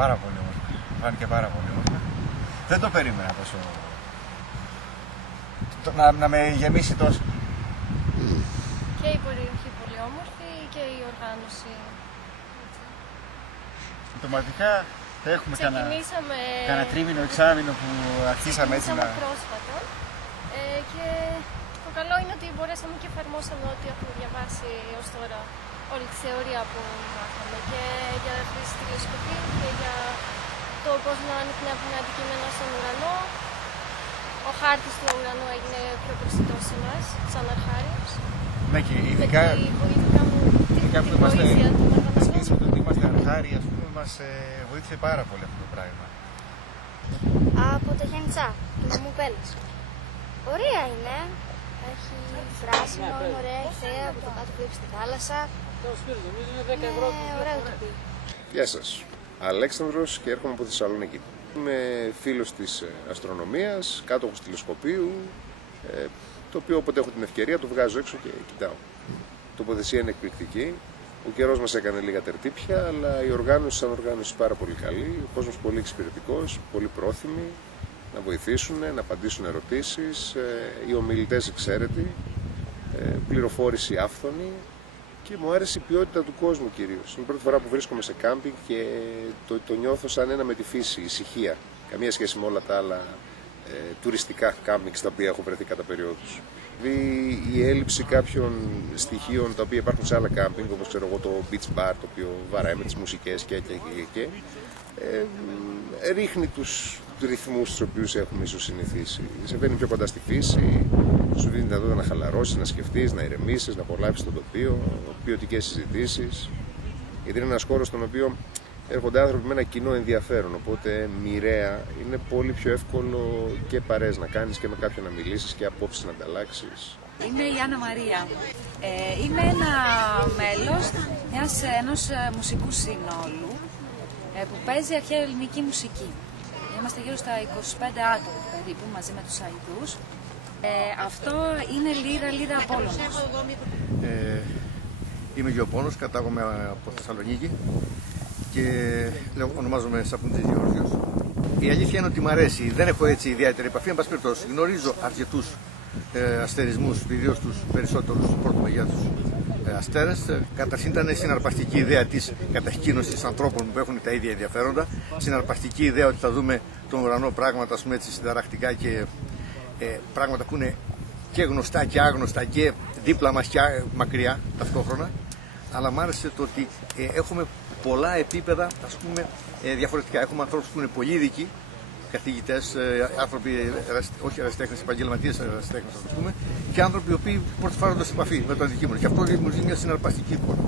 πάρα πολύ όμορφα. Φάνηκε πάρα πολύ όμορφα. Δεν το περίμενα τόσο. Να με γεμίσει τόσο. Και η περιοχή πολύ όμορφη και η οργάνωση. Αυτοματικά θα έχουμε κανένα τρίμηνο, εξάμηνο που αρχίσαμε έτσι να... πρόσφατα και το καλό είναι ότι μπορέσαμε και εφαρμόσαμε ό,τι έχουμε διαβάσει ως τώρα, όλη τη θεωρία που μάθαμε και για τη τηλεσκοπή και για το πώς να ανοιχνεύουμε αντικείμενα στον ουρανό. Ο χάρτης του ουρανού έγινε πιο προσιτός σε εμάς, σαν αρχάριος. Ναι, και ειδικά που είμαστε το ότι είμαστε αρχάριοι, ας πούμε, μας βοήθησε πάρα πολύ αυτό το πράγμα. Από το Γιάννητσά, του νομού Πέλλας. Ωραία είναι. Έχει πράσινο, είναι ωραία η θέα, από το κάτω βλέπεις τη θάλασσα. Είναι ωραίο τοπίο. Γεια σας. Αλέξανδρος και έρχομαι από Θεσσαλονίκη. Είμαι φίλος της αστρονομίας, κάτοχος τηλεσκοπίου, το οποίο όποτε έχω την ευκαιρία το βγάζω έξω και κοιτάω. Η τοποθεσία είναι εκπληκτική. Ο καιρός μας έκανε λίγα τερτύπια, αλλά η οργάνωση σαν οργάνωση πάρα πολύ καλή. Ο κόσμος πολύ εξυπηρετικός, πολύ πρόθυμοι να βοηθήσουν, να απαντήσουν ερωτήσεις. Οι ομιλητές εξαίρετοι, πληροφόρηση άφθονη. Και μου άρεσε η ποιότητα του κόσμου κυρίως. Είναι η πρώτη φορά που βρίσκομαι σε κάμπινγκ και το νιώθω σαν ένα με τη φύση, ησυχία. Καμία σχέση με όλα τα άλλα τουριστικά κάμπινγκ στα οποία έχω βρεθεί κατά περιόδους. Η έλλειψη κάποιων στοιχείων τα οποία υπάρχουν σε άλλα κάμπινγκ, όπως ξέρω εγώ το beach bar, το οποίο βαράει με τις μουσικές και ρίχνει τους ρυθμούς τους οποίους έχουμε ίσως συνηθίσει. Σε φέρνει πιο κοντά στη φύση, σου δίνει δυνατότητα να χαλαρώσεις, να σκεφτείς, να ηρεμήσεις, να απολαύσεις το τοπίο, ποιοτικές συζητήσεις. Γιατί είναι ένας χώρος στον οποίο έρχονται άνθρωποι με ένα κοινό ενδιαφέρον, οπότε μοιραία είναι πολύ πιο εύκολο και παρέες να κάνεις και με κάποιον να μιλήσεις και απόψεις να ανταλλάξεις. Είμαι η Άννα Μαρία. Είμαι ένα μέλος ενός μουσικού συνόλου που παίζει αρχαία ελληνική μουσική. Είμαστε γύρω στα 25 άτομα περίπου μαζί με τους αηδούς. Αυτό είναι Λύρα Απόλλωνας. Είμαι Γεωπόνος, κατάγομαι από Θεσσαλονίκη και ονομάζομαι Σαπουντσής Γεώργιος. Η αλήθεια είναι ότι μου αρέσει, δεν έχω έτσι ιδιαίτερη επαφή, εν πάση περιπτώσει. Γνωρίζω αρκετούς αστερισμούς, κυρίως τους περισσότερους πρώτου μεγέθους αστέρες. Καταρχήν ήταν συναρπαστική ιδέα της κατασκήνωσης ανθρώπων που έχουν τα ίδια ενδιαφέροντα. Συναρπαστική ιδέα ότι θα δούμε τον ουρανό πράγματα, ας πούμε, έτσι, συνταρακτικά και πράγματα που είναι και γνωστά και άγνωστα και δίπλα μας και μακριά ταυτόχρονα. Αλλά μ' άρεσε το ότι έχουμε πολλά επίπεδα, ας πούμε, διαφορετικά. Έχουμε ανθρώπους που είναι πολύ ειδικοί, καθηγητές, άνθρωποι, όχι ερασιτέχνες, επαγγελματίες ερασιτέχνες, ας πούμε, και άνθρωποι οι οποίοι πρωτοφάρονται σε επαφή με το αντικείμενο. Και αυτό δημιουργεί μια συναρπαστική εικόνα.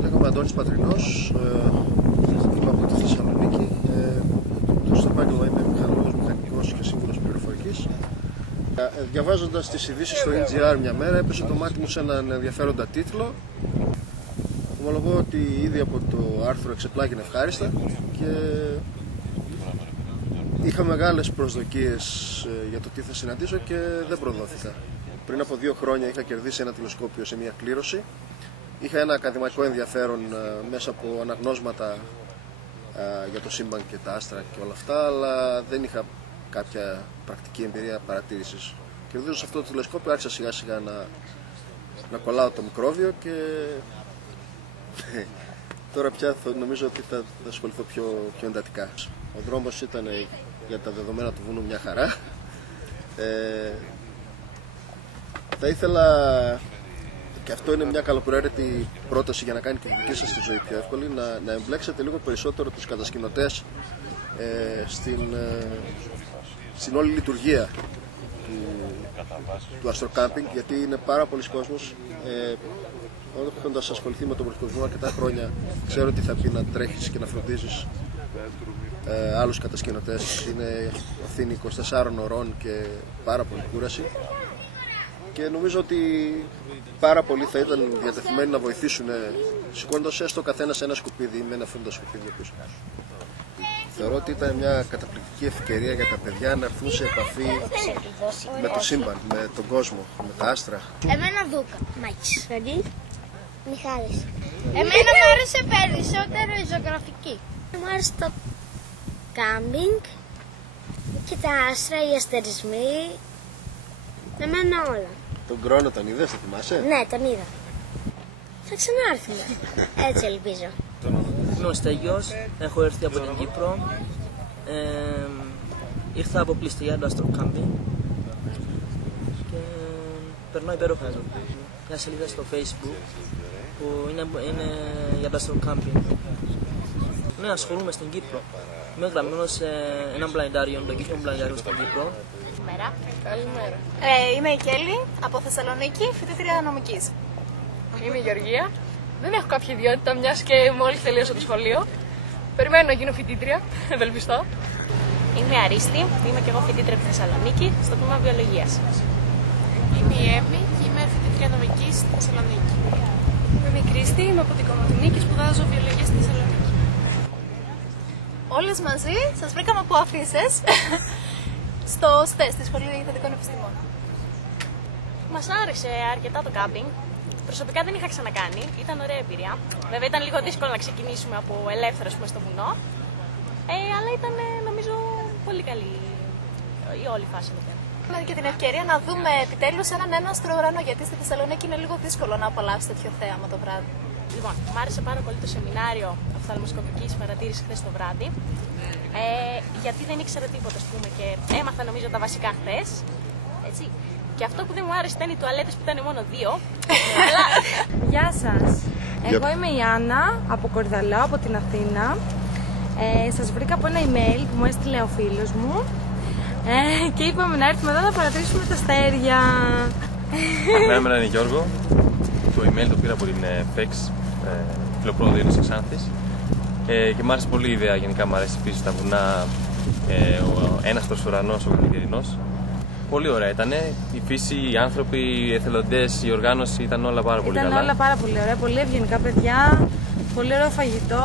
Λέγομαι Αντώνης Πατρινός, είμαι από τη Θεσσαλονίκη. Στο επάγγελμα είμαι μηχανικός και σύμβουλος πληροφορικής. Διαβάζοντας τις ειδήσεις στο NGR μια μέρα, έπεσε το μάτι μου σε έναν ενδιαφέροντα τίτλο. Ομολογώ ότι ήδη από το άρθρο εξεπλάγινε ευχάριστα και είχα μεγάλες προσδοκίες για το τι θα συναντήσω και δεν προδόθηκα. Πριν από 2 χρόνια είχα κερδίσει ένα τηλεσκόπιο σε μια κλήρωση. Είχα ένα ακαδημαϊκό ενδιαφέρον μέσα από αναγνώσματα για το σύμπαν και τα άστρα και όλα αυτά, αλλά δεν είχα κάποια πρακτική εμπειρία παρατήρησης. Κερδίζοντας αυτό το τηλεσκόπιο άρχισα σιγά σιγά να κολλάω το μικρόβιο και τώρα πια νομίζω ότι θα ασχοληθώ πιο εντατικά. Ο δρόμος ήταν για τα δεδομένα του βουνού μια χαρά. Θα ήθελα, και αυτό είναι μια καλοπροαίρετη πρόταση για να κάνει και τη δική σας τη ζωή πιο εύκολη, να εμπλέξετε λίγο περισσότερο τους κατασκηνωτές στην όλη λειτουργία του αστροκάμπινγκ, γιατί είναι πάρα πολλοί κόσμος. Έχοντας ασχοληθεί με τον πολιτισμό αρκετά χρόνια, ξέρω τι θα πει να τρέχεις και να φροντίζεις άλλους κατασκηνωτές. Είναι ευθύνη 24 ωρών και πάρα πολύ κούραση. Και νομίζω ότι πάρα πολλοί θα ήταν διατεθειμένοι να βοηθήσουν, σηκώνοντας έστω ο καθένας ένα σκουπίδι ή με ένα φούντα σκουπίδι πίσω. Θεωρώ ότι ήταν μια καταπληκτική ευκαιρία για τα παιδιά να έρθουν σε επαφή με το σύμπαν, με τον κόσμο, με τα άστρα. Εμένα Δούκα, Μάκης. Μιχάλης. Εμένα μου άρεσε περισσότερο η ζωγραφική. Μου άρεσε το κάμπινγκ και τα άστρα, οι αστερισμοί. Εμένα όλα. Τον Κρόνο τον είδες, θα θυμάσαι? Ναι, τον είδα. Θα ξανάρθουμε. Έτσι ελπίζω. Είμαι ο Στέγιος, έχω έρθει από την Κύπρο. Ήρθα από Πληστηριά του Astro Camping και περνάω υπέροχα εδώ. Μια σελίδα στο Facebook που είναι για το Astro Camping. Ναι, ασχολούμαι στην Κύπρο. Είμαι γραμμένος σε ένα μπλαϊντάριο, το κύριο μπλαϊντάριο στην Κύπρο. Καλημέρα. Είμαι η Κέλλη από Θεσσαλονίκη, φοιτήτρια νομικής. Είμαι η Γεωργία. Δεν έχω κάποια ιδιότητα, μιας και μόλις τελείωσα το σχολείο. Περιμένω να γίνω φοιτήτρια, ευελπιστώ. Είμαι η Αρίστη, είμαι και εγώ φοιτήτρια από τη Θεσσαλονίκη, στο τμήμα βιολογίας. Είμαι η Έμμη και είμαι φοιτήτρια νομικής στη Θεσσαλονίκη. Είμαι η Κρίστη, είμαι από την Κομωτινή και σπουδάζω βιολογία στη Θεσσαλονίκη. Όλες μαζί σας βρήκαμε από αφήσεις στο ΣΤΕ, στη Σχολή Θετικών Επιστημών. Μας άρεσε αρκετά το κάμπινγκ. Προσωπικά δεν είχα ξανακάνει, ήταν ωραία εμπειρία. Βέβαια ήταν λίγο δύσκολο να ξεκινήσουμε από ελεύθερο στο βουνό. Αλλά ήταν νομίζω πολύ καλή η όλη φάση μετά. Είχαμε και την ευκαιρία να δούμε επιτέλους έναν έναστρο ουρανό, γιατί στη Θεσσαλονίκη είναι λίγο δύσκολο να απολαύσει τέτοιο θέαμα το βράδυ. Λοιπόν, μου άρεσε πάρα πολύ το σεμινάριο οφθαλμοσκοπικής παρατήρησης χθες το βράδυ. Γιατί δεν ήξερα τίποτα, ας πούμε, και έμαθα νομίζω τα βασικά χθες. Έτσι. Και αυτό που δεν μου άρεσε ήταν οι τουαλέτες που ήταν μόνο 2. Γεια σας. Εγώ είμαι η Άννα από Κορδαλό, από την Αθήνα. Σας βρήκα από ένα email που μου έστειλε ο φίλος μου και είπαμε να έρθουμε εδώ να παρατηρήσουμε τα αστέρια. Εμένα είναι Γιώργο. Το email το πήρα από την FEX, φιλοπρόοδο της Ξάνθης. Και μου άρεσε πολύ η ιδέα, γενικά μου αρέσει επίσης τα βουνά, ο έναστρος ουρανός, ο καθημερινός. Πολύ ωραία ήτανε. Η φύση, οι άνθρωποι, οι εθελοντές, η οργάνωση ήταν όλα πάρα πολύ καλά. Ήταν όλα πάρα πολύ ωραία, πολύ ευγενικά παιδιά, πολύ ωραίο φαγητό,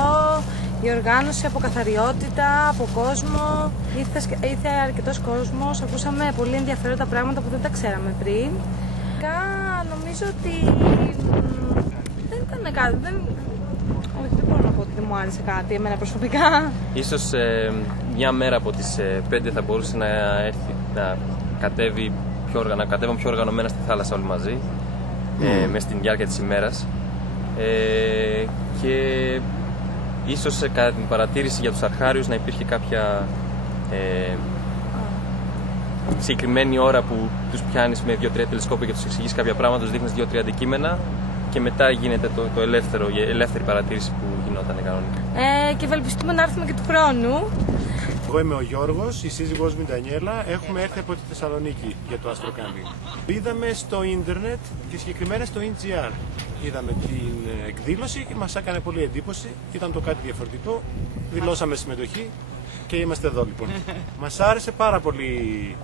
η οργάνωση από καθαριότητα, από κόσμο. Ήρθε αρκετός κόσμος, ακούσαμε πολύ ενδιαφέροντα πράγματα που δεν τα ξέραμε πριν. Νομίζω ότι δεν ήταν κάτι, δεν μπορώ να πω ότι δεν μου άρεσε κάτι εμένα προσωπικά. Ίσως μια μέρα από τις 5 θα μπορούσε να έρθει να κατέβουμε πιο οργανωμένα στη θάλασσα όλοι μαζί, μες στην διάρκεια της ημέρας. Και ίσως κατά την παρατήρηση για τους αρχάριους να υπήρχε κάποια συγκεκριμένη ώρα που τους πιάνεις με 2-3 τηλεσκόπια και τους εξηγείς κάποια πράγματα, τους δείχνεις 2-3 αντικείμενα και μετά γίνεται η ελεύθερη παρατήρηση που γινόταν κανονικά. Και ευελπιστούμε να έρθουμε και του χρόνου. Εγώ είμαι ο Γιώργος, η σύζυγός μου η Ντανιέλα. Έχουμε έρθει από τη Θεσσαλονίκη για το Astro Camping. Είδαμε στο ίντερνετ και συγκεκριμένα στο NGR. Είδαμε την εκδήλωση και μας έκανε πολύ εντύπωση. Ήταν το κάτι διαφορετικό. Δηλώσαμε συμμετοχή και είμαστε εδώ λοιπόν. Μας άρεσε πάρα πολύ.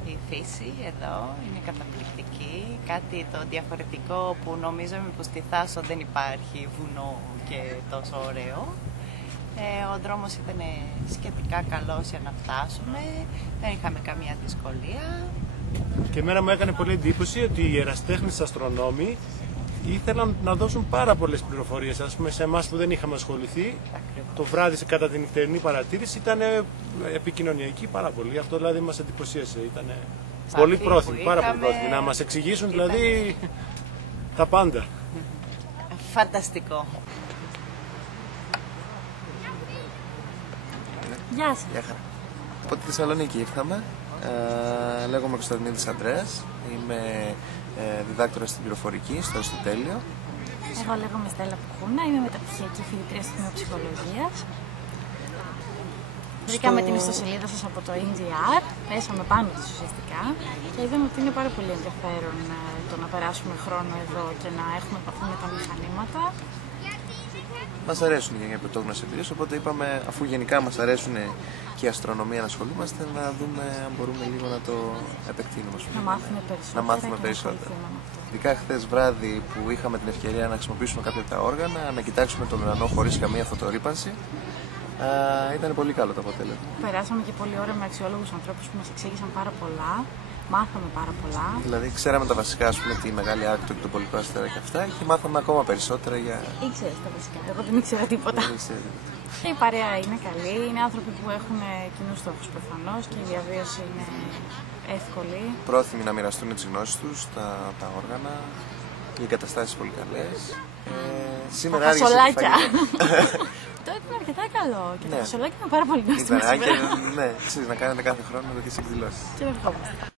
Η φύση εδώ είναι καταπληκτική. Κάτι το διαφορετικό που νομίζαμε πως στη Θάσο δεν υπάρχει βουνό και τόσο ωραίο. Ο δρόμος ήταν σχετικά καλός για να φτάσουμε, δεν είχαμε καμία δυσκολία. Και εμένα μου έκανε πολύ εντύπωση ότι οι ερασιτέχνες αστρονόμοι ήθελαν να δώσουν πάρα πολλές πληροφορίες, ας πούμε σε εμάς που δεν είχαμε ασχοληθεί. Το βράδυ κατά την νυχτερινή παρατήρηση ήταν επικοινωνιακή πάρα πολύ, αυτό δηλαδή μας εντυπωσίασε, ήταν πολύ πρόθυμοι, πάρα πολύ πρόθυμοι, να μας εξηγήσουν δηλαδή τα πάντα. Φανταστικό. Γεια σας. Γεια χαρά. Από τη Θεσσαλονίκη ήρθαμε. Λέγομαι Κωνσταντινίδης Αντρέας. Είμαι διδάκτορας στην πληροφορική στο Αριστοτέλειο. Εγώ λέγομαι Στέλλα Πουχούνα. Είμαι μεταπτυχιακή φοιτητρία στην ψυχολογίας. Βρήκαμε την ιστοσελίδα σας από το NGR, πέσαμε πάνω της ουσιαστικά και είδαμε ότι είναι πάρα πολύ ενδιαφέρον το να περάσουμε χρόνο εδώ και να έχουμε επαφή με τα μηχανήματα. Μας αρέσουν οι πρωτόγνωρες εμπειρίες, οπότε είπαμε, αφού γενικά μας αρέσουν και η αστρονομία να ασχολούμαστε, να δούμε αν μπορούμε λίγο να το επεκτείνουμε. Να μάθουμε περισσότερα. Ειδικά χθες βράδυ που είχαμε την ευκαιρία να χρησιμοποιήσουμε κάποια από τα όργανα, να κοιτάξουμε τον ουρανό χωρίς καμία φωτορύπανση, ήταν πολύ καλό το αποτέλεσμα. Περάσαμε και πολύ ώρα με αξιόλογους ανθρώπους που μας εξήγησαν πάρα πολλά. μάθαμε πάρα πολλά. Δηλαδή, ξέραμε τα βασικά, ας πούμε, τη Μεγάλη Άκτο και το Πολικό Αστέρα και αυτά, και μάθαμε ακόμα περισσότερα για. Ήξερες τα βασικά. Εγώ δεν ήξερα τίποτα. Και η παρέα είναι καλή, είναι άνθρωποι που έχουν κοινούς στόχους προφανώς και η διαβίωση είναι εύκολη. Πρόθυμοι να μοιραστούν τις γνώσεις τους, τα όργανα, οι εγκαταστάσεις πολύ καλές. Σήμερα τα φασολάκια. Το ήταν αρκετά καλό και τα φασολάκια ήταν πάρα πολύ νόστιμα σήμερα. Ναι, ξέρεις, να κάνετε κάθε χρόνο τέτοιες εκδηλώσεις. Και να ευχόμαστε.